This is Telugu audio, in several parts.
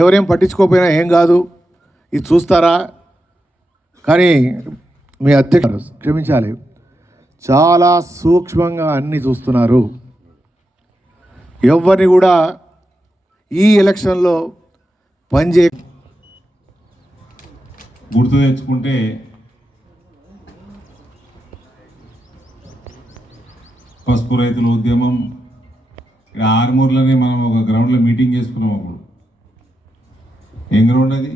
ఎవరేం పట్టించుకోకపోయినా ఏం కాదు. ఇది చూస్తారా? కానీ మీ అధ్యక్షుడు క్షమించాలి. చాలా సూక్ష్మంగా అన్నీ చూస్తున్నారు. ఎవరిని కూడా ఈ ఎలక్షన్లో పనిచే గుర్తు తెచ్చుకుంటే పసుపు రైతుల ఉద్యమం ఇక్కడ ఆరుమూరులోనే మనం ఒక గ్రౌండ్లో మీటింగ్ చేసుకున్నాం అప్పుడు. ఏం గ్రౌండ్ అది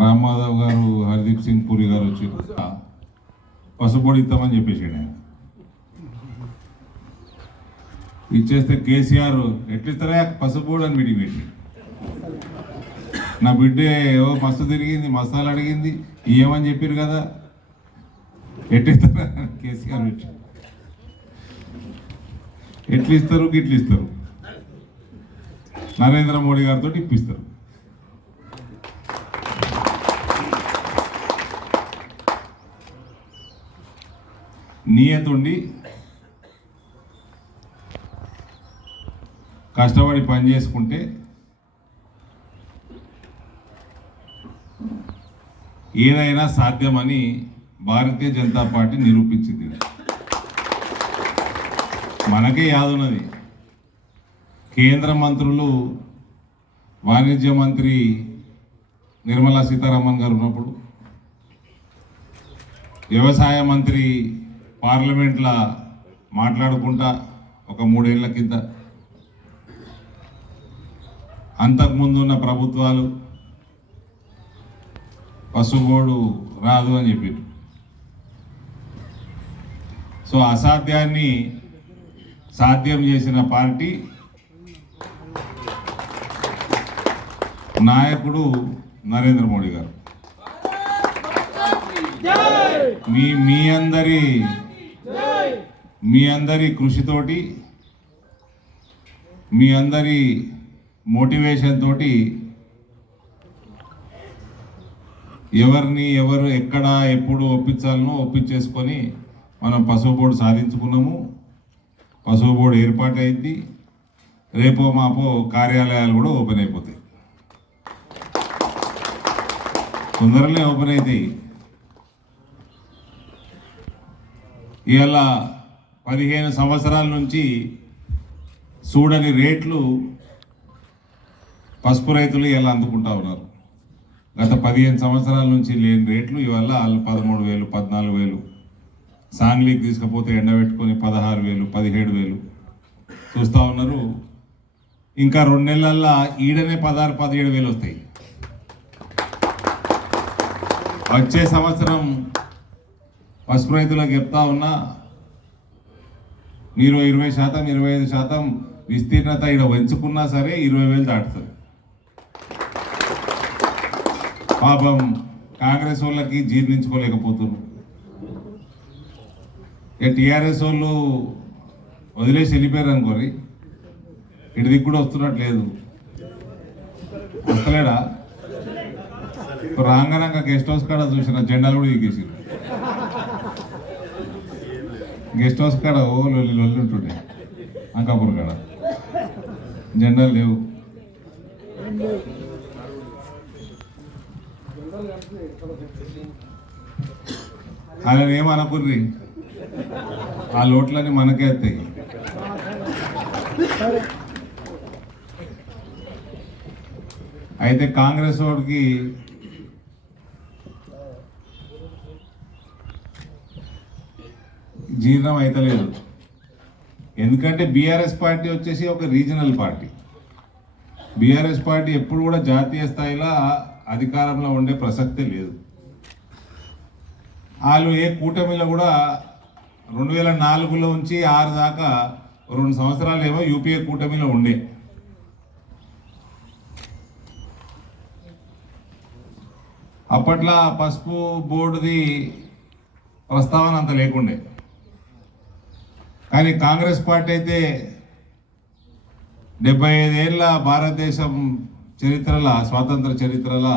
రామ్ మాధవ్ గారు హర్దీప్ సింగ్ పూరి గారు వచ్చి పసుపొడి ఇస్తామని చెప్పేసి ఆయన. ఇచ్చేస్తే కేసీఆర్ ఎట్లిస్తారా? పసుపొడి అని మీటింగ్ పెట్టి. నా బిడ్డ ఏవో మస్తు తిరిగింది మసాలా అడిగింది ఇయ్యమని చెప్పారు కదా. ఎట్లిస్తారా? కేసీఆర్ పెట్టి. ఎట్లిస్తారు ఇస్తారు నరేంద్ర మోడీ గారితో ఇప్పిస్తారు. నియతుండి కష్టపడి పని చేసుకుంటే ఏదైనా సాధ్యమని భారతీయ జనతా పార్టీ నిరూపించింది. మనకే యాదున్నది. కేంద్ర మంత్రులు వాణిజ్య మంత్రి నిర్మలా సీతారామన్ గారు ఉన్నప్పుడు వ్యవసాయ మంత్రి పార్లమెంట్లో మాట్లాడుకుంటా ఒక మూడేళ్ళ కింద. అంతకుముందు ఉన్న ప్రభుత్వాలు పసుగోడు రాదు అని చెప్పారు సో అసాధ్యాన్ని సాధ్యం చేసిన పార్టీ నాయకుడు నరేంద్ర మోడీ గారు. మీ మీ అందరి మీ అందరి కృషితోటి మీ అందరి మోటివేషన్ తోటి ఎవరిని ఎవరు ఎక్కడ ఎప్పుడు ఒప్పించాలనో ఒప్పించేసుకొని మనం పసుపు బోర్డు సాధించుకున్నాము. పసుపు బోర్డు ఏర్పాటు అయింది రేపో మాపో కార్యాలయాలు కూడా ఓపెన్ అయిపోతాయి. తొందరలే ఓపెన్ అవుతాయి ఇవాళ పదిహేను సంవత్సరాల నుంచి చూడని రేట్లు పసుపు రైతులు ఇలా అందుకుంటా ఉన్నారు. గత పదిహేను సంవత్సరాల నుంచి లేని రేట్లు ఇవాళ వాళ్ళు పదమూడు వేలు పద్నాలుగు వేలు. సాంగ్లీకి తీసుకపోతే ఎండబెట్టుకొని పదహారు వేలు పదిహేడు వేలు. చూస్తూ ఉన్నారు. ఇంకా రెండు నెలల్లో ఈడనే పదహారు పదిహేడు వేలు వస్తాయి. వచ్చే సంవత్సరం పసుపు రైతులకు చెప్తా ఉన్నా మీరు ఇరవై శాతం ఇరవై ఐదు శాతం విస్తీర్ణత ఇక్కడ పెంచుకున్నా సరే ఇరవై వేలు దాటుతుంది. పాపం కాంగ్రెస్ వాళ్ళకి జీర్ణించుకోలేకపోతున్నారు. ఇక టీఆర్ఎస్ వాళ్ళు వదిలేసి వెళ్ళిపోయారు అనుకోరి ఇటు దిక్కు కూడా వస్తున్నట్టు లేదు. వస్తలేడా? రాంగనంగా గెస్ట్ హౌస్ కాడ చూసిన జెండాలు కూడా ఎగేసారు గెస్ట్ హౌస్ కాడ ఓ లొల్లి లొల్లి ఉంటుండే అంకాపూర్ కాడ. జెండాలు లేవు. ఆయన ఏమనకుర్రి ఆ లోట్లన్నీ మనకే వస్తాయి అయితే కాంగ్రెస్ వాడికి జీర్ణం అవుతలేదు ఎందుకంటే బీఆర్ఎస్ పార్టీ వచ్చేసి ఒక రీజనల్ పార్టీ. బీఆర్ఎస్ పార్టీ ఎప్పుడు కూడా జాతీయ స్థాయిలో అధికారంలో ఉండే ప్రసక్తే లేదు. వాళ్ళు ఏ కూటమిలో కూడా రెండు వేల నాలుగులో నుంచి ఆరు దాకా రెండు సంవత్సరాలు ఏమో యూపీఏ కూటమిలో ఉండే. అప్పట్లో పసుపు బోర్డుది ప్రస్తావన అంత లేకుండే. కానీ కాంగ్రెస్ పార్టీ అయితే డెబ్బై ఐదేళ్ళ భారతదేశం చరిత్రల స్వాతంత్ర చరిత్రల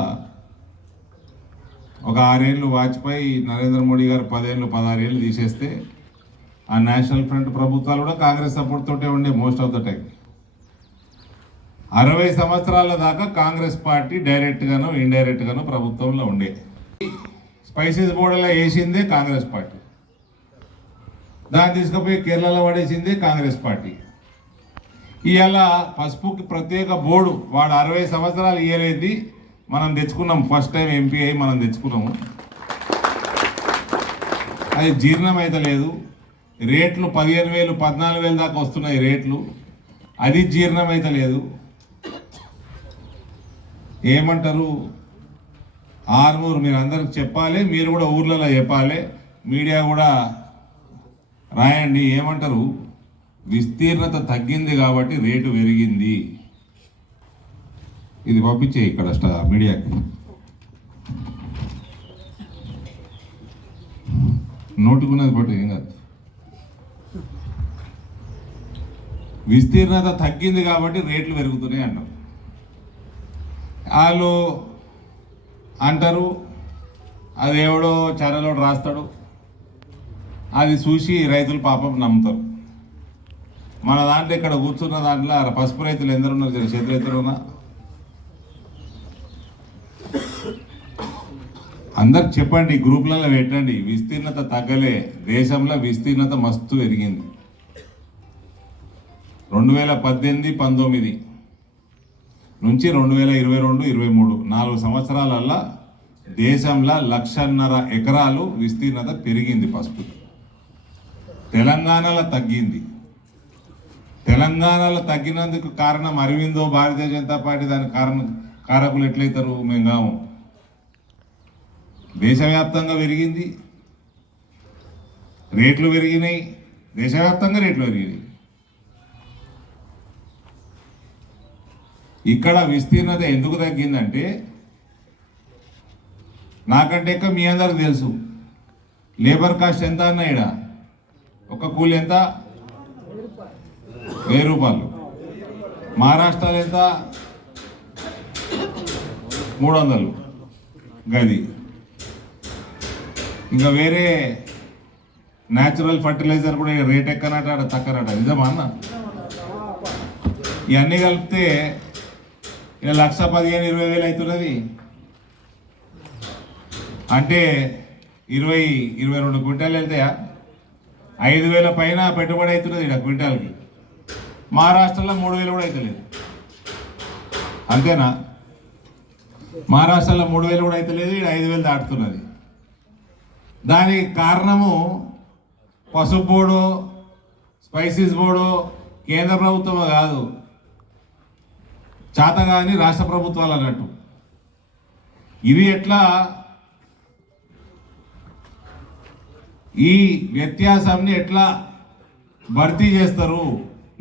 ఒక ఆరేళ్ళు వాజ్పేయి నరేంద్ర మోడీ గారు పదేళ్ళు పదహారేళ్ళు తీసేస్తే ఆ నేషనల్ ఫ్రంట్ ప్రభుత్వాలు కూడా కాంగ్రెస్ సపోర్ట్ తోటే ఉండే మోస్ట్ ఆఫ్ ద టైం అరవై సంవత్సరాల దాకా కాంగ్రెస్ పార్టీ డైరెక్ట్గాను ఇండైరెక్ట్గాను ప్రభుత్వంలో ఉండే. స్పైసెస్ బోర్డులో వేసిందే కాంగ్రెస్ పార్టీ. దాన్ని తీసుకుపోయి కేరళలో పడేసింది కాంగ్రెస్ పార్టీ. ఇవాళ పసుపుకి ప్రత్యేక బోర్డు వాడు అరవై సంవత్సరాలు ఇయ్యలేది. మనం తెచ్చుకున్నాం. ఫస్ట్ టైం ఎంపీ అయి మనం తెచ్చుకున్నాము. అది జీర్ణం లేదు. రేట్లు పదిహేను వేలు పద్నాలుగు వేలు దాకా వస్తున్నాయి రేట్లు. అది జీర్ణం లేదు. ఏమంటారు? ఆర్మూరు మీరు అందరికి చెప్పాలి. మీరు కూడా ఊర్లలో చెప్పాలి. మీడియా కూడా రాయండి ఏమంటారు? విస్తీర్ణత తగ్గింది కాబట్టి రేటు పెరిగింది. ఇది పంపించే ఇక్కడ మీడియాకి. నోటుకున్నది పట్టు ఏం కాదు. విస్తీర్ణత తగ్గింది కాబట్టి రేట్లు పెరుగుతున్నాయి అంటారు వాళ్ళు అంటారు అది ఎవడో ఛానల్లో రాస్తాడు. అది చూసి రైతులు పాపం నమ్ముతారు. మన దాంట్లో ఇక్కడ కూర్చున్న దాంట్లో ఆ పసుపు రైతులు ఎందరు ఉన్నారు జర చేతి రైతులు ఉన్నా. అందరు చెప్పండి గ్రూపులలో పెట్టండి. విస్తీర్ణత తగ్గలే. దేశంలో విస్తీర్ణత మస్తు పెరిగింది. రెండు వేల పద్దెనిమిది పంతొమ్మిది నుంచి రెండు వేల ఇరవై రెండు ఇరవై మూడు నాలుగు సంవత్సరాలల్లా దేశంలో లక్షన్నర ఎకరాలు విస్తీర్ణత పెరిగింది పసుపు తెలంగాణలో తగ్గింది. తెలంగాణలో తగ్గినందుకు కారణం అరవిందో భారతీయ జనతా పార్టీ దాని కారణం కారకులు ఎట్లయితారు మేము కాము. దేశవ్యాప్తంగా పెరిగింది. రేట్లు పెరిగినాయి. దేశవ్యాప్తంగా రేట్లు పెరిగినాయి. ఇక్కడ విస్తీర్ణత ఎందుకు తగ్గిందంటే నాకంటే ఎక్కువ మీ అందరికి తెలుసు. లేబర్ కాస్ట్ ఎంత అన్న ఈడ ఒక కూలి ఎంత? వెయ్యి రూపాయలు. మహారాష్ట్రలో ఎంత? మూడు వందలు గది. ఇంకా వేరే న్యాచురల్ ఫర్టిలైజర్ కూడా రేట్ ఎక్కనట ఆడ తక్కనట. నిజమా అన్న? ఇవన్నీ కలిపితే ఇక లక్ష పదిహేను ఇరవై వేలు అవుతున్నది. అంటే ఇరవై ఇరవై రెండు క్వింటాలు వెళ్తాయా? ఐదు వేల పైన పెట్టుబడి అవుతున్నది ఇక్కడ క్వింటాల్కి. మహారాష్ట్రలో మూడు వేలు కూడా అవుతలేదు. అంతేనా? మహారాష్ట్రలో మూడు వేలు కూడా అవుతలేదు ఇక్కడ ఐదు వేలు దాటుతున్నది. దానికి కారణము పసుపు బోర్డు స్పైసీస్ బోర్డు కేంద్ర ప్రభుత్వం కాదు. చాతగాని రాష్ట్ర ప్రభుత్వాలు అన్నట్టు. ఇది ఎట్లా ఈ వ్యత్యాసాన్ని ఎట్లా భర్తీ చేస్తారు?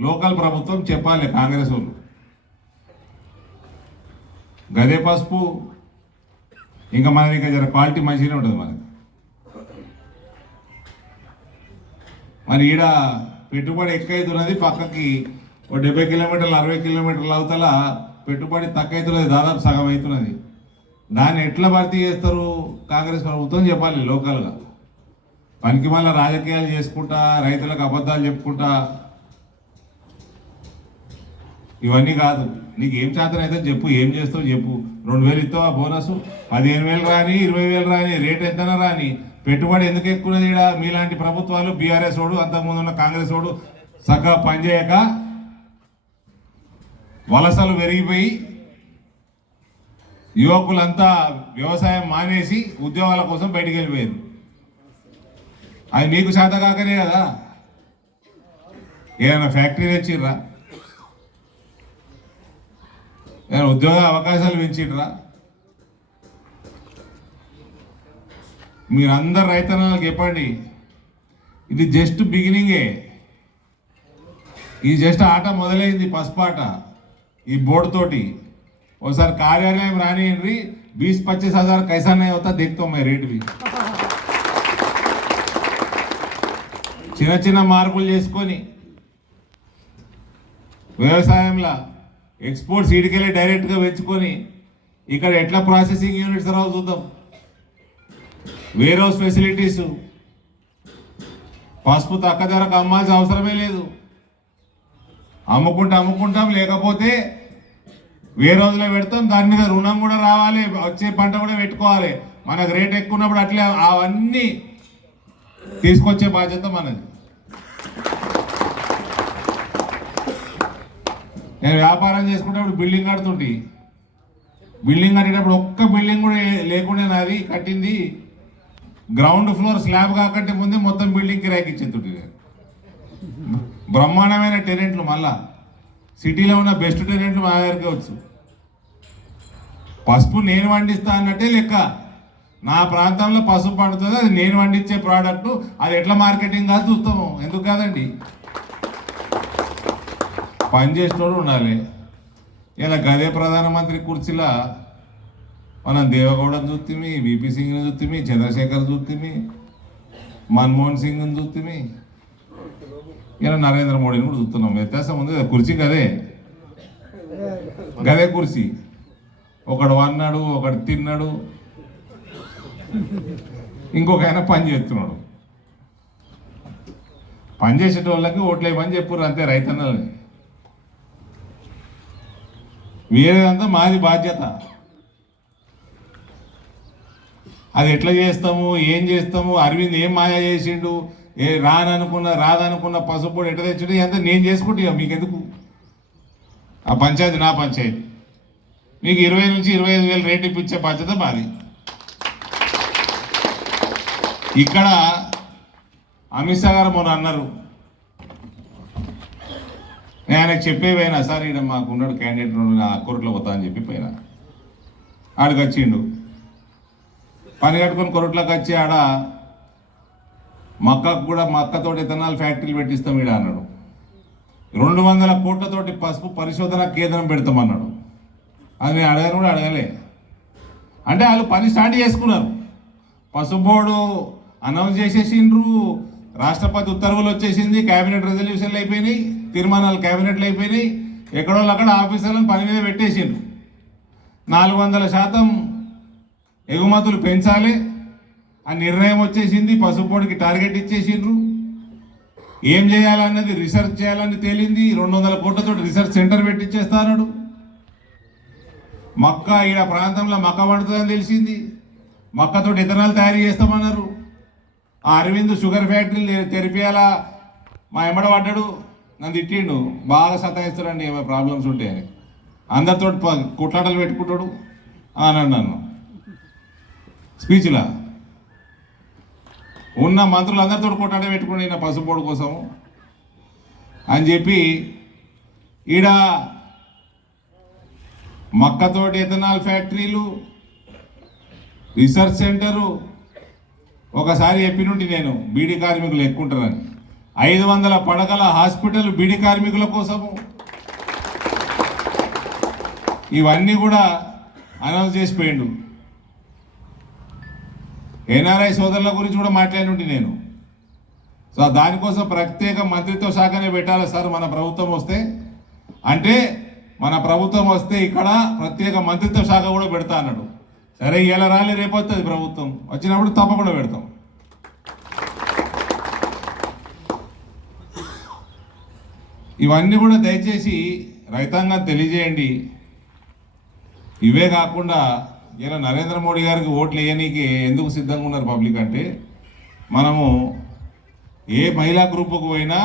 లోకల్ ప్రభుత్వం చెప్పాలి కాంగ్రెస్ వాళ్ళు. గదే పసుపు ఇంకా మనది ఇంకా జర క్వాలిటీ మంచిగానే ఉంటుంది మనకి మరి ఈడ పెట్టుబడి ఎక్కువైతున్నది పక్కకి ఓ డెబ్బై కిలోమీటర్లు అరవై కిలోమీటర్ల అవతల పెట్టుబడి తక్కువ అవుతున్నది దాదాపు సగం అవుతున్నది దాన్ని ఎట్లా భర్తీ చేస్తారు? కాంగ్రెస్ ప్రభుత్వం చెప్పాలి లోకల్గా. పనికి మళ్ళీ రాజకీయాలు చేసుకుంటా రైతులకు అబద్ధాలు చెప్పుకుంటా. ఇవన్నీ కాదు. నీకు ఏం చేతన అయితే చెప్పు ఏం చేస్తావు చెప్పు. రెండు వేలు ఇస్తావా బోనస్? పదిహేను వేలు రాని ఇరవై వేలు రాని రేట్ ఎంతనా రాని. పెట్టుబడి ఎందుకు ఎక్కువ ఈడ? మీలాంటి ప్రభుత్వాలు బీఆర్ఎస్ వాడు అంతకుముందు ఉన్న కాంగ్రెస్ వాడు చక్కగా పనిచేయక వలసలు పెరిగిపోయి యువకులంతా వ్యవసాయం మానేసి ఉద్యోగాల కోసం బయటికి వెళ్ళిపోయారు. అది నీకు శాత కాకనే కదా. ఏదైనా ఫ్యాక్టరీ తెచ్చిర్రా? ఏదైనా ఉద్యోగ అవకాశాలు పెంచిర్రా? మీరందరు రైతన్నలకు చెప్పండి. ఇది జస్ట్ బిగినింగే ఇది జస్ట్ ఆట మొదలైంది పసుపాట ఈ బోర్డుతోటి ఒకసారి కార్యాలయం రానియండి బీస్ पच्चीस హజార్ కైసాన్ అవుతా होता देखता हूँ मैं చిన్న చిన్న మార్పులు చేసుకొని వ్యవసాయంలో ఎక్స్పోర్ట్స్ ఇటుకెళ్ళి డైరెక్ట్గా పెంచుకొని ఇక్కడ ఎట్లా ప్రాసెసింగ్ యూనిట్స్ రావు చూద్దాం. వేరే ఫెసిలిటీస్ పసుపు తక్క ధరకు అమ్మాల్సిన అవసరమే లేదు. అమ్ముకుంటే అమ్ముకుంటాం లేకపోతే వేరే రోజులో పెడతాం దాని మీద రుణం కూడా రావాలి వచ్చే పంట కూడా పెట్టుకోవాలి. మనకు రేట్ ఎక్కువ ఉన్నప్పుడు అట్లే అవన్నీ తీసుకొచ్చే బాధ్యత మనది. నేను వ్యాపారం చేసుకునేటప్పుడు బిల్డింగ్ కడుతుంటి. బిల్డింగ్ కట్టేటప్పుడు ఒక్క బిల్డింగ్ కూడా లేకుండా నాది కట్టింది. గ్రౌండ్ ఫ్లోర్ స్లాబ్ కాకంటే ముందే మొత్తం బిల్డింగ్ కిరాయికి ఇచ్చేస్తుంటే నేను. బ్రహ్మాండమైన టెనెంట్లు మళ్ళా. సిటీలో ఉన్న బెస్ట్ టెనెంట్లు మా దగ్గరికి వచ్చు. పసుపు నేను వండిస్తా అన్నట్టే లెక్క. నా ప్రాంతంలో పసుపు పండుతుంది అది నేను వండించే ప్రోడక్ట్ అది ఎట్లా మార్కెటింగ్ కాదు చూస్తాము. ఎందుకు కాదండి? పని చేసేటోడు ఉండాలి. ఇలా గదే ప్రధానమంత్రి కుర్చీలా మనం దేవగౌడని చూస్తుంది బీపీ సింగ్ని చూస్తుంది చంద్రశేఖర్ చూస్తుంది మన్మోహన్ సింగ్ని చూస్తుంది ఇలా నరేంద్ర మోడీని కూడా చూస్తున్నాం వ్యత్యాసం ఉంది కదా కుర్చీ గదే. గదే కుర్చీ. ఒకడు వన్నాడు ఒకడు తిన్నాడు ఇంకొక ఆయన పని చేస్తున్నాడు పని చేసేటోళ్ళకి ఓట్లేమని చెప్పుర్రు అంతే రైతన్నలని వేరేదంతా మాది బాధ్యత. అది ఎట్లా చేస్తాము ఏం చేస్తాము అరవింద్ ఏం మాయా చేసిండు ఏ రాననుకున్న రాదనుకున్న పసుపు ఎట్లా తెచ్చిండు అంతా నేను చేసుకుంటా మీకు ఎందుకు ఆ పంచాయతీ నా పంచాయతీ. మీకు ఇరవై నుంచి ఇరవై ఐదు వేలు రేట్ ఇప్పించే బాధ్యత మాది. ఇక్కడ అమిత్ షా గారు మొన్న అన్నారు నేను ఆయనకు చెప్పే పోయినా సార్ ఈయన మాకు ఉన్నాడు క్యాండిడేట్ నా కొరట్లో పోతా అని చెప్పి పోయినా. ఆడికి వచ్చిండు. పని కట్టుకొని కొరట్లోకి వచ్చి ఆడ మక్కకు కూడా మక్కతోటి ఇథనాల్ ఫ్యాక్టరీలు పెట్టిస్తాం ఈడ అన్నాడు. రెండు వందల కోట్లతోటి పసుపు పరిశోధన కేంద్రం పెడతామన్నాడు. అది నేను అడగను కూడా అడగలే. అంటే వాళ్ళు పని స్టార్ట్ చేసుకున్నారు. పసుపు బోర్డు అనౌన్స్ చేసేసిండ్రు. రాష్ట్రపతి ఉత్తర్వులు వచ్చేసింది కేబినెట్ రెజల్యూషన్లు అయిపోయినాయి. తీర్మానాలు క్యాబినెట్లు అయిపోయినాయి. ఎక్కడో అక్కడ ఆఫీసర్లను పని మీద పెట్టేసిండ్రు. నాలుగు వందల శాతం ఎగుమతులు పెంచాలి. ఆ నిర్ణయం వచ్చేసింది. పసుపోడికి టార్గెట్ ఇచ్చేసిండ్రు. ఏం చేయాలన్నది రీసెర్చ్ చేయాలని తేలింది. రెండు వందల కోట్లతో రీసెర్చ్ సెంటర్ పెట్టించేస్తాడు మక్క ఈడ ప్రాంతంలో మక్క పండుతుందని తెలిసింది. మక్కతో ఇథనాలు తయారు చేస్తామన్నారు. ఆ అరవింద్ షుగర్ ఫ్యాక్టరీలు తెరిపేయాలా? మా ఎమ్మడ పడ్డాడు. నన్ను తిట్టిండు. బాగా సతాయిస్తాడండి ఏమైనా ప్రాబ్లమ్స్ ఉంటాయని అందరితో కొట్లాటలు పెట్టుకుంటాడు అని నన్ను. స్పీచ్లా ఉన్న మంత్రులు అందరితో కొట్లాట పెట్టుకుని నా పసుపోడు కోసము అని చెప్పి ఈడ మక్కతోటి ఎథనాల్ ఫ్యాక్టరీలు రీసెర్చ్ సెంటరు ఒకసారి చెప్పినుండి నేను బీడీ కార్మికులు ఎక్కుంటారని ఐదు వందల పడకల హాస్పిటల్ బీడి కార్మికుల కోసము. ఇవన్నీ కూడా అనౌన్స్ చేసిపోయిండు. ఎన్ఆర్ఐ సోదరుల గురించి కూడా మాట్లాడి నేను. సో దానికోసం ప్రత్యేక మంత్రిత్వ శాఖనే పెట్టాలి సార్ మన ప్రభుత్వం వస్తే. అంటే మన ప్రభుత్వం వస్తే ఇక్కడ ప్రత్యేక మంత్రిత్వ శాఖ కూడా పెడతా అన్నాడు. సరే ఇలా రాలే రేపు వస్తుంది ప్రభుత్వం. వచ్చినప్పుడు తప్పకుండా పెడతాం. ఇవన్నీ కూడా దయచేసి రైతాంగం తెలియజేయండి. ఇవే కాకుండా ఇలా నరేంద్ర మోడీ గారికి ఓట్లు వేయనీకి ఎందుకు సిద్ధంగా ఉన్నారు పబ్లిక్ అంటే మనము ఏ మహిళా గ్రూపుకు పోయినా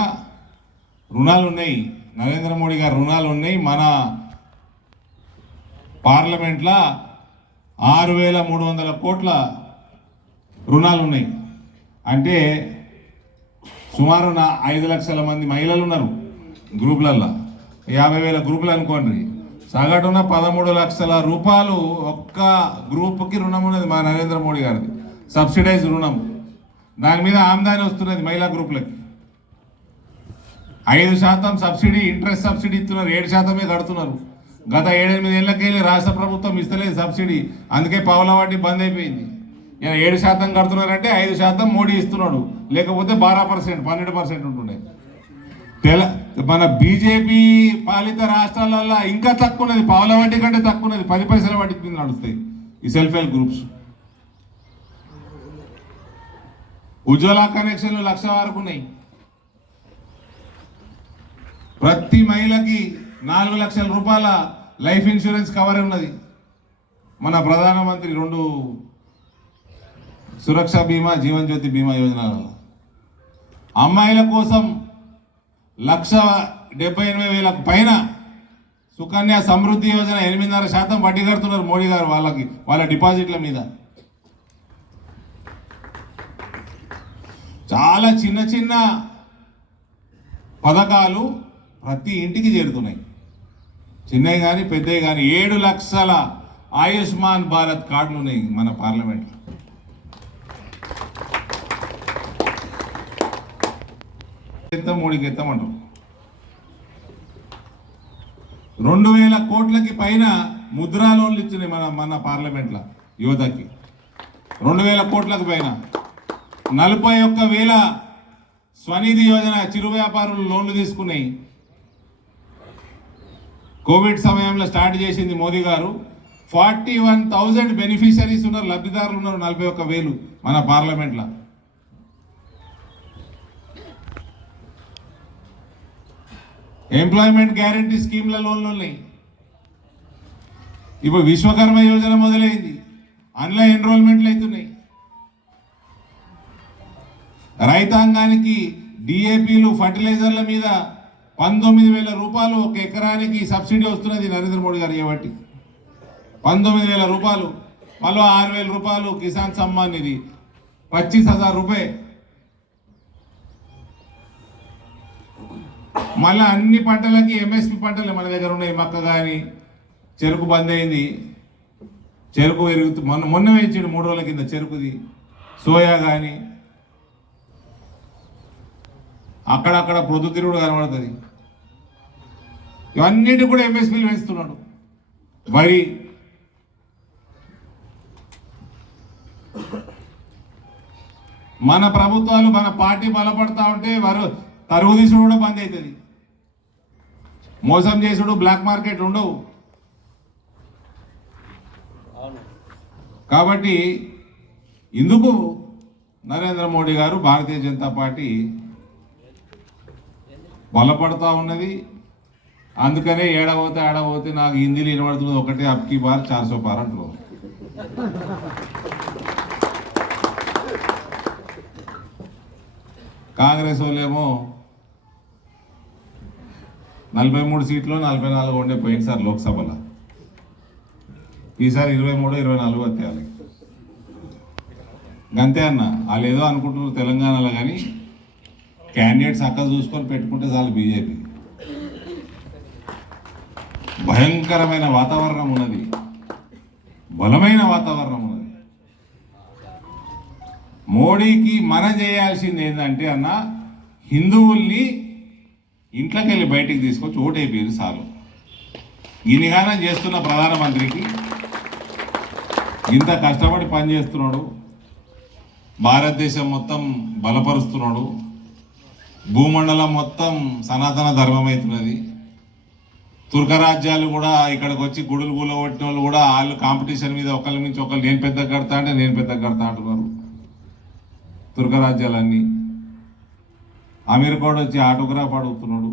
రుణాలు ఉన్నాయి నరేంద్ర మోడీ గారు రుణాలు ఉన్నాయి మన పార్లమెంట్లో ఆరు వేల మూడు వందల కోట్ల రుణాలు ఉన్నాయి అంటే సుమారు నా ఐదు లక్షల మంది మహిళలు ఉన్నారు. గ్రూపులల్లో. యాభై వేల గ్రూపులు అనుకోండి. సగటున పదమూడు లక్షల రూపాయలు ఒక్క గ్రూప్కి రుణం ఉన్నది మా నరేంద్ర మోడీ గారిది. సబ్సిడైజ్ రుణం. దాని మీద ఆమ్దాని వస్తున్నది మహిళా గ్రూపులకి. ఐదు శాతం సబ్సిడీ ఇంట్రెస్ట్ సబ్సిడీ ఇస్తున్నారు. ఏడు శాతమే కడుతున్నారు. గత ఏడెనిమిది ఏళ్ళకెళ్ళి రాష్ట్ర ప్రభుత్వం ఇస్తలేదు సబ్సిడీ. అందుకే పావుల వడ్డీ బంద్ అయిపోయింది. ఏడు శాతం కడుతున్నారంటే ఐదు శాతం మోడీ ఇస్తున్నాడు. లేకపోతే బారా పర్సెంట్ పన్నెండు పర్సెంట్ ఉంటుండే. తెల మన బీజేపీ పాలిత రాష్ట్రాలలో ఇంకా తక్కువ ఉన్నది పావుల వడ్డీ కంటే తక్కువ ఉన్నది పది పైసల వడ్డీ మీద నడుస్తాయి ఈ సెల్ఫ్ హెల్ప్ గ్రూప్స్. ఉజ్వల కనెక్షన్లు లక్ష వరకు ఉన్నాయి. ప్రతి మహిళకి నాలుగు లక్షల రూపాయల లైఫ్ ఇన్సూరెన్స్ కవర్ ఉన్నది. మన ప్రధానమంత్రి రెండు సురక్ష బీమా జీవన్ జ్యోతి బీమా యోజన అమ్మాయిల కోసం లక్ష డెబ్బై ఎనభై వేలకు పైన సుకన్య సమృద్ధి యోజన ఎనిమిదిన్నర శాతం వడ్డీ కడుతున్నారు మోడీ గారు వాళ్ళకి వాళ్ళ డిపాజిట్ల మీద. చాలా చిన్న చిన్న పథకాలు ప్రతి ఇంటికి చేరుతున్నాయి. చిన్నవి కానీ పెద్దవి కానీ ఏడు లక్షల ఆయుష్మాన్ భారత్ కార్డులు ఉన్నాయి మన పార్లమెంట్లో. ఎత్తాం మూడుకి ఎత్తాం అంటాం. రెండు వేల కోట్లకి పైన ముద్రా లోన్లు ఇచ్చినాయి మన మన పార్లమెంట్లో యువతకి. రెండు వేల కోట్లకు పైన. నలభై ఒక్క వేల స్వనిధి యోజన చిరు వ్యాపారులు లోన్లు తీసుకున్నాయి. కోవిడ్ సమయంలో స్టార్ట్ చేసింది మోదీ గారు. ఫార్టీ వన్ థౌజండ్ బెనిఫిషరీస్ ఉన్నారు లబ్ధిదారులు ఉన్నారు నలభై ఒక్క వేలు మన పార్లమెంట్లో. ఎంప్లాయ్మెంట్ గ్యారంటీ స్కీమ్ల లోన్లు ఉన్నాయి ఇప్పుడు విశ్వకర్మ యోజన మొదలైంది. అందులో ఎన్రోల్మెంట్లు అవుతున్నాయి. రైతాంగానికి డిఏపీలు ఫర్టిలైజర్ల మీద పంతొమ్మిది వేల రూపాయలు ఒక ఎకరానికి సబ్సిడీ వస్తున్నది నరేంద్ర మోడీ గారు కాబట్టి పంతొమ్మిది వేల రూపాయలు. మళ్ళీ ఆరు వేల రూపాయలు కిసాన్ సమ్మాన్ నిధి. పచ్చీస్ హజార్ రూపాయ. మళ్ళీ అన్ని పంటలకి ఎంఎస్పి పంటలు మన దగ్గర ఉన్నాయి మక్క కానీ చెరుకు బంద్ అయింది. చెరుకు పెరుగుతూ మొన్న మొన్న వేయించాడు మూడు రోజుల కింద చెరుకుది. సోయా కానీ అక్కడక్కడ ప్రొద్దుతిరుగుడు కనబడుతుంది. ఇవన్నిటి కూడా ఎంఎస్పీలు పెంచుతున్నాడు వరి. మన ప్రభుత్వాలు మన పార్టీ బలపడతా ఉంటే వారు తరువు తీసుడు కూడా బంద్ అవుతుంది మోసం చేసుడు బ్లాక్ మార్కెట్ ఉండవు. కాబట్టి ఇందుకు నరేంద్ర మోడీ గారు భారతీయ జనతా పార్టీ బలపడతా ఉన్నది. అందుకనే ఏడవతే ఏడవతే నాకు హిందీలో వినబడుతున్నది ఒకటే అప్కి బార్ చార్సో పార్ అంటున్నావు. కాంగ్రెస్ వాళ్ళేమో నలభై మూడు సీట్లు నలభై నాలుగు ఉండే పోయింది సార్ లోక్సభలో. ఈసారి ఇరవై మూడు ఇరవై నాలుగు వచ్చేయాలి. అంతే అన్న వాళ్ళు ఏదో అనుకుంటున్నారు తెలంగాణలో కానీ క్యాండిడేట్స్ అక్క చూసుకొని పెట్టుకుంటే చాలు బీజేపీ. భయంకరమైన వాతావరణం ఉన్నది. బలమైన వాతావరణం ఉన్నది. మోడీకి మన చేయాల్సింది ఏంటంటే అన్న హిందువుల్ని ఇంట్లోకి వెళ్ళి బయటికి తీసుకొచ్చి ఓటైపోయింది చాలు ఇనిగానం చేస్తున్న ప్రధానమంత్రికి ఇంత కష్టపడి పనిచేస్తున్నాడు భారతదేశం మొత్తం బలపరుస్తున్నాడు భూమండలం మొత్తం సనాతన ధర్మం అవుతున్నది తుర్క రాజ్యాలు కూడా ఇక్కడికి వచ్చి గుడులు కూలగొట్టిన వాళ్ళు కూడా వాళ్ళు కాంపిటీషన్ మీద ఒకళ్ళ నుంచి ఒకళ్ళు నేను పెద్ద కడతా అంటే నేను పెద్ద కడతా అంటున్నారు. తుర్క రాజ్యాలన్నీ అమెరికా వాడు వచ్చి ఆటోగ్రాఫ్ అడుగుతున్నాడు.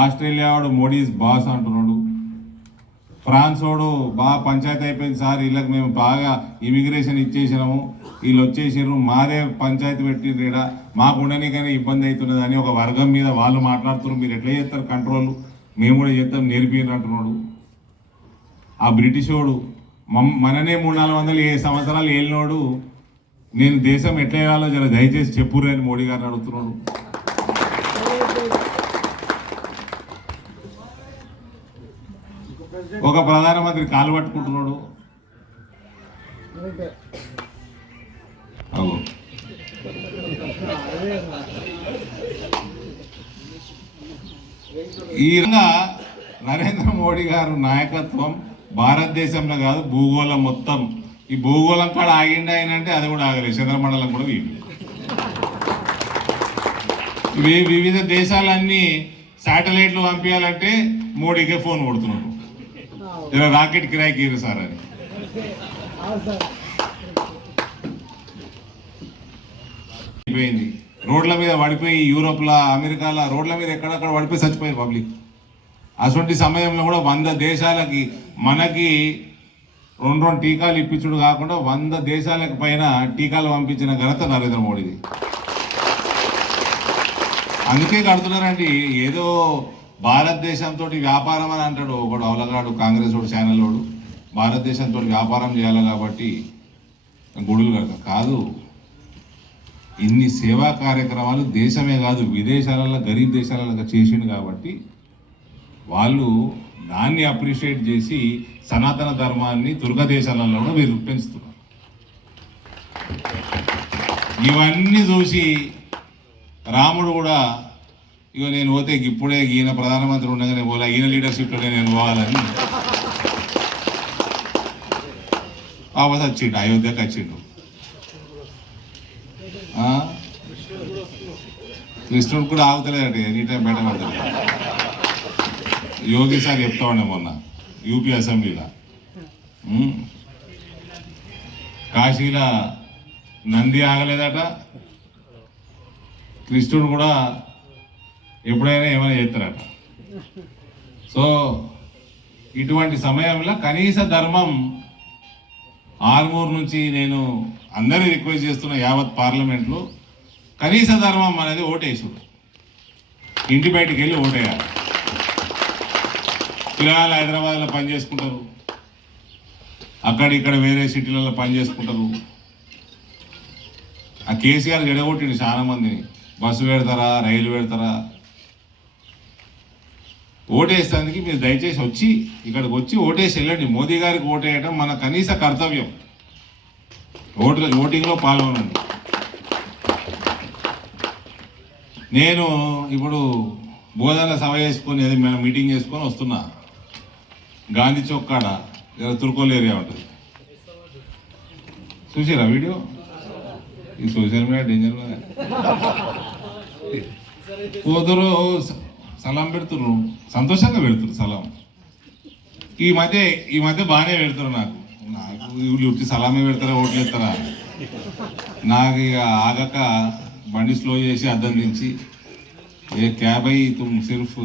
ఆస్ట్రేలియా వాడు మోడీస్ బాస్ అంటున్నాడు. ఫ్రాన్స్ వాడు బాగా పంచాయతీ అయిపోయింది సార్ వీళ్ళకి మేము బాగా ఇమిగ్రేషన్ ఇచ్చేసినాము. వీళ్ళు వచ్చేసారు మాదే పంచాయతీ పెట్టిండ్రు ఇక్కడ మాకు ఉండనికైనా ఇబ్బంది అవుతున్నదని ఒక వర్గం మీద వాళ్ళు మాట్లాడుతున్నారు. మీరు ఎట్లా చేస్తారు కంట్రోల్? మేము కూడా చేస్తాం నేర్పినారు అంటున్నాడు. ఆ బ్రిటిష్ వాడు మననే మూడు నాలుగు వందలు ఏ సంవత్సరాలు ఏలినోడు నేను దేశం ఎట్లా వేయాలో జర దయచేసి చెప్పురు అని మోడీ గారిని అడుగుతున్నాడు ఒక ప్రధానమంత్రి కాలు పట్టుకుంటున్నాడు. ఈ నరేంద్ర మోడీ గారు నాయకత్వం భారతదేశంలో కాదు భూగోళం మొత్తం. ఈ భూగోళం కాడ ఆగిండి ఆయన అంటే అది కూడా ఆగలేదు. చంద్రమండలం కూడా వీడు. ఇవి వివిధ దేశాలన్నీ శాటిలైట్లు పంపించాలంటే మోడీకే ఫోన్ కొడుతున్నాడు ఇలా రాకెట్ కిరాయికి ఇరు సార్ అని. అయిపోయింది. రోడ్ల మీద పడిపోయి యూరోప్లో అమెరికాలో రోడ్ల మీద ఎక్కడక్కడ పడిపోయి చచ్చిపోయింది పబ్లిక్. అటువంటి సమయంలో కూడా వంద దేశాలకి మనకి రెండు రెండు టీకాలు ఇప్పించుడు కాకుండా వంద దేశాలకు పైన టీకాలు పంపించిన ఘనత నరేంద్ర మోడీది. అందుకే కడుతున్నారండి ఏదో భారతదేశంతో వ్యాపారం అని అంటాడు ఒకడు అవలగాడు కాంగ్రెస్ వాడు ఛానల్ వాడు. భారతదేశంతో వ్యాపారం చేయాలి కాబట్టి గుడులు కడతా. కాదు ఇన్ని సేవా కార్యక్రమాలు దేశమే కాదు విదేశాలలో గరీబ్ దేశాలలో చేసిండు కాబట్టి వాళ్ళు దాన్ని అప్రిషియేట్ చేసి సనాతన ధర్మాన్ని దుర్గ దేశాలలో కూడా పెంచుతున్నారు. ఇవన్నీ చూసి రాముడు కూడా ఇక నేను పోతే ఇప్పుడే ఈయన ప్రధానమంత్రి ఉండగానే పోలే ఈయన లీడర్షిప్లోనే నేను పోవాలని. వాపస్ వచ్చిండు అయోధ్యకి వచ్చిండు. కృష్ణుడు కూడా ఆగుతలేదట ఎనీ టైం బయట పడతాడు. యోగి సార్ చెప్తా ఉండే మొన్న యూపీ అసెంబ్లీలో. కాశీలో నంది ఆగలేదట. కృష్ణుడు కూడా ఎప్పుడైనా ఏమైనా చేస్తారట. సో ఇటువంటి సమయంలో కనీస ధర్మం ఆర్మూర్ నుంచి నేను అందరినీ రిక్వెస్ట్ చేస్తున్న యావత్ పార్లమెంట్లో కనీస ధర్మం అనేది ఓటేసుడు. ఇంటి బయటికి వెళ్ళి ఓటేయాలి. పిల్లగాళ్ళు హైదరాబాద్లో పని చేసుకుంటారు అక్కడ ఇక్కడ వేరే సిటీలలో పని చేసుకుంటారు ఆ కేసీఆర్ జడగొట్టిండు చాలా మందిని. బస్సు పెడతారా రైలు పెడతారా? ఓటేసేందుకు మీరు దయచేసి వచ్చి ఇక్కడికి వచ్చి ఓటేసి వెళ్ళండి. మోదీ గారికి ఓటేయడం మన కనీస కర్తవ్యం. ఓటు ఓటింగ్లో పాల్గొనండి. నేను ఇప్పుడు బోధన సభ చేసుకొని అది మేము మీటింగ్ చేసుకొని వస్తున్నా. గాంధీ చౌక్ కాడ తుర్కోల్ ఏరియా ఉంటుంది. చూసారా వీడియో? ఈ సోషల్ మీడియా డేంజర్ కూతురు సలాం పెడుతుర్రు. సంతోషంగా పెడుతురు సలాం. ఈ మధ్య ఈ మధ్య బాగానే పెడతారు నాకు. నాకు వీళ్ళు ఉట్టి సలామే పెడతారా ఓట్లు ఎత్తారా నాకు ఇక ఆగక బండి స్లో చేసి అద్దం దించి ఏ క్యాబ్ అయి తుమ్ సిర్ఫ్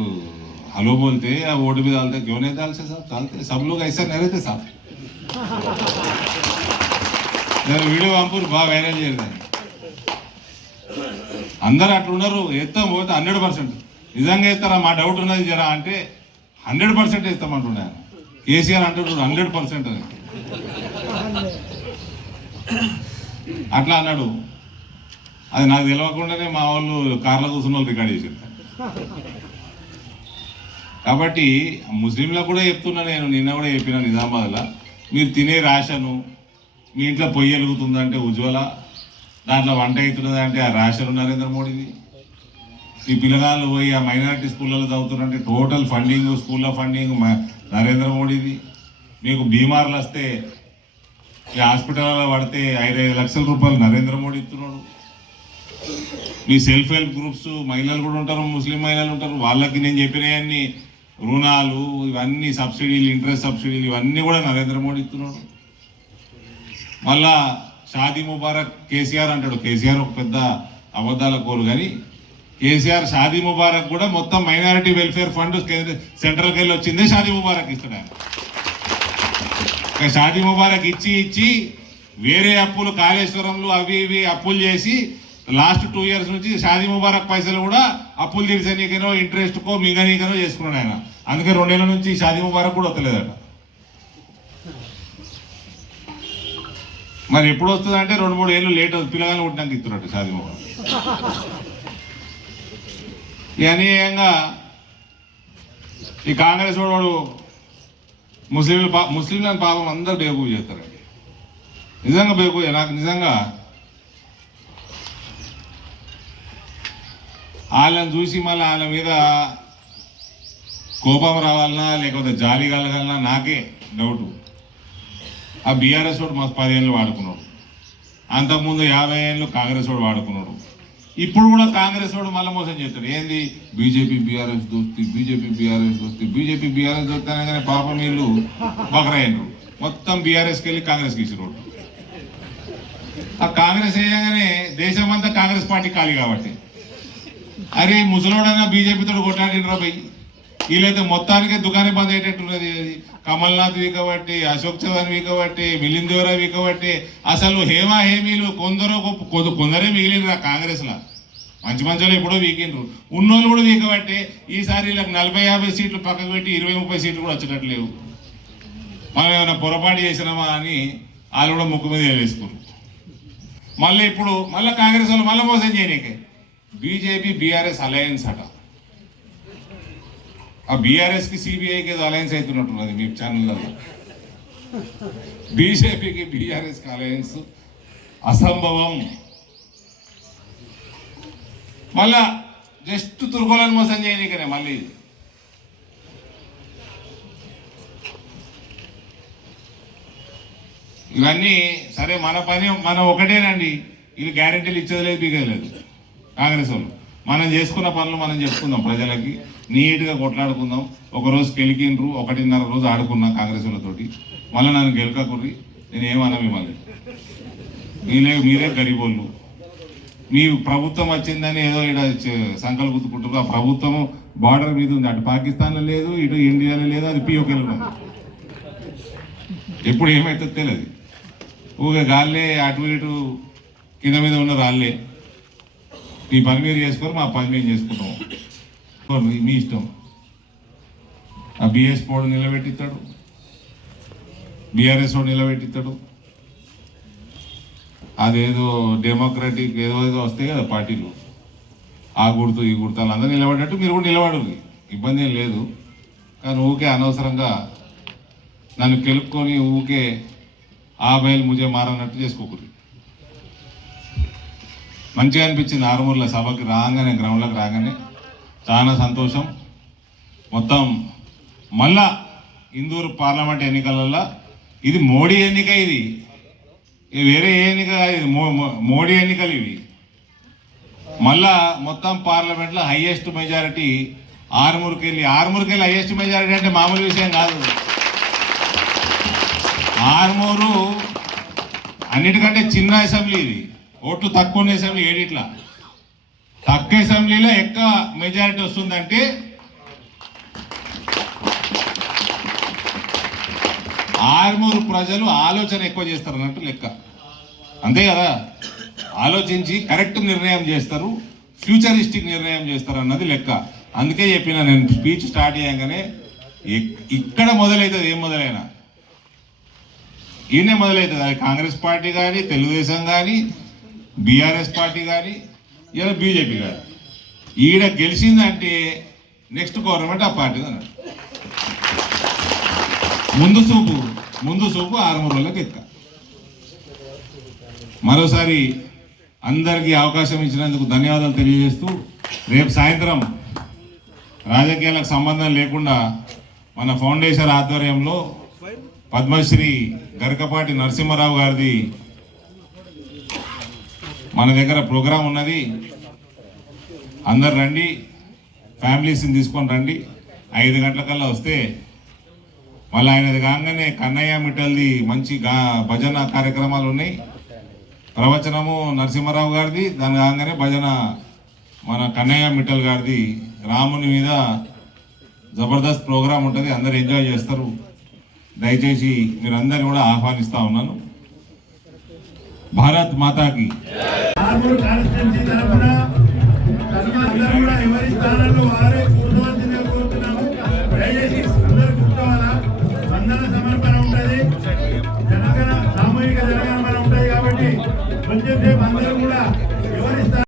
హలో बोलते या वोट भी डालते क्यों नहीं डालते साहब डालते सब लोग ऐसा नहीं रहते साहब నేను వీడియో పంపురు బాగా వైరల్ చేయలేదు అందరు అట్లా ఉన్నారు ఎత్తాం పోతే హండ్రెడ్ పర్సెంట్ నిజంగా ఎత్తారా మా డౌట్ ఉన్నది జరా అంటే హండ్రెడ్ పర్సెంట్ ఇస్తామంటుండే ఆయన కేసీఆర్ అంటున్నాడు హండ్రెడ్ పర్సెంట్ అని అట్లా అన్నాడు అది నాకు తెలియకుండానే మా వాళ్ళు కార్లో కూర్చున్న వాళ్ళు రికార్డ్ చేసారు కాబట్టి ముస్లింలకు కూడా చెప్తున్నా నేను నిన్న కూడా చెప్పిన నిజామాబాద్లో. మీరు తినే రేషను మీ ఇంట్లో పొయ్యి వెలుగుతుందంటే ఉజ్వల దాంట్లో వంట అవుతున్నది అంటే ఆ రేషన్ నరేంద్ర మోడీది. ఈ పిల్లగాళ్ళు పోయి ఆ మైనారిటీ స్కూళ్ళలో చదువుతున్నారంటే టోటల్ ఫండింగ్ స్కూళ్ళ ఫండింగ్ మ- నరేంద్ర మోడీది. మీకు బీమార్లు వస్తే ఈ హాస్పిటల్లో పడితే ఐదైదు లక్షల రూపాయలు నరేంద్ర మోడీ ఇస్తున్నాడు. మీ సెల్ఫ్ హెల్ప్ గ్రూప్స్ మహిళలు కూడా ఉంటారు ముస్లిం మహిళలు ఉంటారు. వాళ్ళకి నేను చెప్పినవన్నీ రుణాలు ఇవన్నీ సబ్సిడీలు ఇంట్రెస్ట్ సబ్సిడీలు ఇవన్నీ కూడా నరేంద్ర మోడీ ఇస్తున్నాడు. మళ్ళా షాదీ ముబారక్ కేసీఆర్ అంటాడు. కేసీఆర్ ఒక పెద్ద అబద్ధాల కోరు కానీ కేసీఆర్ షాదీ ముబారక్ కూడా మొత్తం మైనారిటీ వెల్ఫేర్ ఫండ్ సెంట్రల్కి వెళ్ళి వచ్చిందే షాదీ ముబారక్ ఇస్తాడు ఆయన. షాదీ ముబారక్ ఇచ్చి ఇచ్చి వేరే అప్పులు కాళేశ్వరంలో అవి ఇవి అప్పులు చేసి లాస్ట్ టూ ఇయర్స్ నుంచి షాదీ ముబారక్ పైసలు కూడా అప్పులు తీర్చనీకనో ఇంట్రెస్ట్కో మింగనీకనో చేసుకున్నాడు ఆయన. అందుకే రెండేళ్ళ నుంచి షాదీ ముబారక్ కూడా వస్తలేదట. మరి ఎప్పుడు వస్తుంది అంటే రెండు మూడు ఏళ్ళు లేట్ అవుతుంది. పిల్లగానే పుట్టినాక ఇస్తున్నట్టు షాదీ ముబారక్. ఈ అన్యాయంగా ఈ కాంగ్రెస్ వాడు ముస్లింలు పా ముస్లింలను పాపం అందరూ బేకూపు చేస్తారండి. నిజంగా బేకూ నాకు నిజంగా వాళ్ళని చూసి మళ్ళీ వాళ్ళ మీద కోపం రావాలన్నా లేకపోతే జాలి కలగాలన్నా నాకే డౌటు ఆ బీఆర్ఎస్ వాడు మాకు పదేళ్ళు వాడుకున్నాడు. అంతకుముందు యాభై ఏళ్ళు కాంగ్రెస్ వాడు వాడుకున్నాడు. ఇప్పుడు కూడా కాంగ్రెస్ వాడు మళ్ళీ మోసం చేస్తాడు. ఏంది? బీజేపీ బీఆర్ఎస్ దోస్తి బీజేపీ బీఆర్ఎస్ దోస్తి బీజేపీ బీఆర్ఎస్ దోస్తి అనగానే పాపం వీళ్ళు బకరైనరు మొత్తం బీఆర్ఎస్కి వెళ్ళి కాంగ్రెస్కి ఇచ్చి ఆ కాంగ్రెస్ వేయగానే దేశం అంతా కాంగ్రెస్ పార్టీ ఖాళీ కాబట్టి. అరే ముసలోడైనా బీజేపీతో కొట్లాడినరా పోయి వీళ్ళైతే మొత్తానికే దుకాణం బంద్ అయ్యేటట్టున్నది అది. కమల్నాథ్ వీకబట్టి అశోక్ చౌహాన్ వీకబట్టి మిలింద్ వీకబట్టి అసలు హేమా హేమీలు కొందరు కొందరే మిగిలినరా కాంగ్రెస్ లా మంచి మంచిలో ఎప్పుడో వీకిండ్రు. ఉన్నోళ్ళు కూడా వీకబట్టి ఈసారి వీళ్ళకి నలభై యాభై సీట్లు పక్కకు పెట్టి ఇరవై ముప్పై సీట్లు కూడా వచ్చేటట్టు మనం ఏమైనా పొరపాటు చేసినామా అని వాళ్ళు కూడా ముక్కు మీద వేసుకున్నారు మళ్ళీ ఇప్పుడు మళ్ళీ కాంగ్రెస్ వాళ్ళు మళ్ళీ మోసం చేయనీకే. బీజేపీ బీఆర్ఎస్ అలయన్స్ అట. ఆ బీఆర్ఎస్కి సిబిఐకి ఏదో అలయన్స్ అవుతున్నట్టున్నది మీ ఛానల్లో బీజేపీకి బీఆర్ఎస్కి అలయన్స్ అసంభవం. మళ్ళా జస్ట్ తుర్కోలను మోసం చేయనీకనే మళ్ళీ. ఇది. ఇవన్నీ సరే మన పని మనం ఒకటేనండి. వీళ్ళు గ్యారెంటీలు ఇచ్చేది లేదు బీగలేదు కాంగ్రెస్ వాళ్ళు. మనం చేసుకున్న పనులు మనం చెప్పుకుందాం ప్రజలకి. నీట్గా కొట్లాడుకుందాం. ఒక రోజు గెలికిండ్రు ఒకటిన్నర రోజు ఆడుకున్నాం కాంగ్రెస్ వాళ్ళతోటి. మళ్ళీ నన్ను గెలకకుర్రి నేను ఏమన్నా మిమ్మల్ని? మీరే మీరే గరీబోళ్ళు. మీ ప్రభుత్వం వచ్చిందని ఏదో ఇక్కడ సంకల్ప గుర్తుకుంటారు ఆ ప్రభుత్వం బార్డర్ మీద ఉంది. అటు పాకిస్తాన్లో లేదు ఇటు ఇండియాలో లేదు అది పిఓకేలో ఉంది. ఎప్పుడు ఏమవుతుందో తెలియదు. ఊగే గాల్లే అటు ఇటు కింద మీద ఉన్న రాళ్ళే. మీ పని మీరు చేసుకోరు మా పని మేము చేసుకుంటాం. మీ- ఇష్టం. ఆ బిఎస్ పోడు నిలబెట్టిస్తాడు. బీఆర్ఎస్ వాడు నిలబెట్టిస్తాడు. అదేదో డెమోక్రటిక్ ఏదో ఏదో వస్తాయి కదా పార్టీలు. ఆ గుర్తు ఈ గుర్తు అందరూ నిలబడ్డట్టు మీరు కూడా నిలబడరు ఇబ్బంది ఏం లేదు. కానీ ఊకే అనవసరంగా నన్ను కెలుక్కొని ఊకే ఆ బయలు ముజే మారన్నట్టు చేసుకోకూడదు మంచిగా అనిపించింది ఆరుమూర్ల సభకి రాగానే గ్రౌండ్లోకి రాగానే. చాలా సంతోషం. మొత్తం మళ్ళా ఇందూరు పార్లమెంట్ ఎన్నికలలో ఇది మోడీ ఎన్నిక ఇది. వేరే ఏ ఎన్నిక ఇది మోడీ ఎన్నికలు ఇవి. మళ్ళా మొత్తం పార్లమెంట్లో హైయెస్ట్ మెజారిటీ ఆరుమూరుకి వెళ్ళి ఆరుమూరుకి వెళ్ళి హైయెస్ట్ మెజారిటీ అంటే మామూలు విషయం కాదు. ఆరుమూరు అన్నిటికంటే చిన్న అసెంబ్లీ ఇది. ఓట్లు తక్కువ ఉన్న అసెంబ్లీ ఏడిట్లా? తక్కువ అసెంబ్లీలో ఎక్కువ మెజారిటీ వస్తుందంటే? ఆర్మూరు ప్రజలు ఆలోచన ఎక్కువ చేస్తారు అన్నట్టు లెక్క. అంతే కదా? ఆలోచించి కరెక్ట్ నిర్ణయం చేస్తారు ఫ్యూచరిస్టిక్ నిర్ణయం చేస్తారు అన్నది లెక్క. అందుకే చెప్పిన నేను స్పీచ్ స్టార్ట్ చేయగానే ఇక్కడ మొదలవుతుంది ఏం మొదలైనా. ఈయనే మొదలవుతుంది అది కాంగ్రెస్ పార్టీ కానీ తెలుగుదేశం కానీ బీఆర్ఎస్ పార్టీ కానీ ఇలా బీజేపీ కానీ ఈడ గెలిచిందంటే నెక్స్ట్ గవర్నమెంట్ ఆ పార్టీ అన్నాడు. ముందు చూపు ముందు చూపు ఆరు రోజులకు ఎక్క మరోసారి అందరికీ అవకాశం ఇచ్చినందుకు ధన్యవాదాలు తెలియజేస్తూ రేపు సాయంత్రం రాజకీయాలకు సంబంధం లేకుండా మన ఫౌండేషన్ ఆధ్వర్యంలో పద్మశ్రీ గరకపాటి నరసింహారావు గారిది మన దగ్గర ప్రోగ్రాం ఉన్నది. అందరు రండి. ఫ్యామిలీస్ని తీసుకొని రండి. ఐదు గంటలకల్లా వస్తే మళ్ళీ ఆయనది కాగానే కన్నయ్య మిట్టల్ది మంచి భజన కార్యక్రమాలు ఉన్నాయి. ప్రవచనము నరసింహారావు గారిది దాని కాగానే భజన మన కన్నయ్య మిట్టల్ గారిది. రాముని మీద జబర్దస్త్ ప్రోగ్రాం ఉంటుంది. అందరు ఎంజాయ్ చేస్తారు. దయచేసి మీరందరిని కూడా ఆహ్వానిస్తూ ఉన్నాను. భారత్ మాతాకి. సామూహిక కాబట్టి కొంచెం సేపు అందరూ కూడా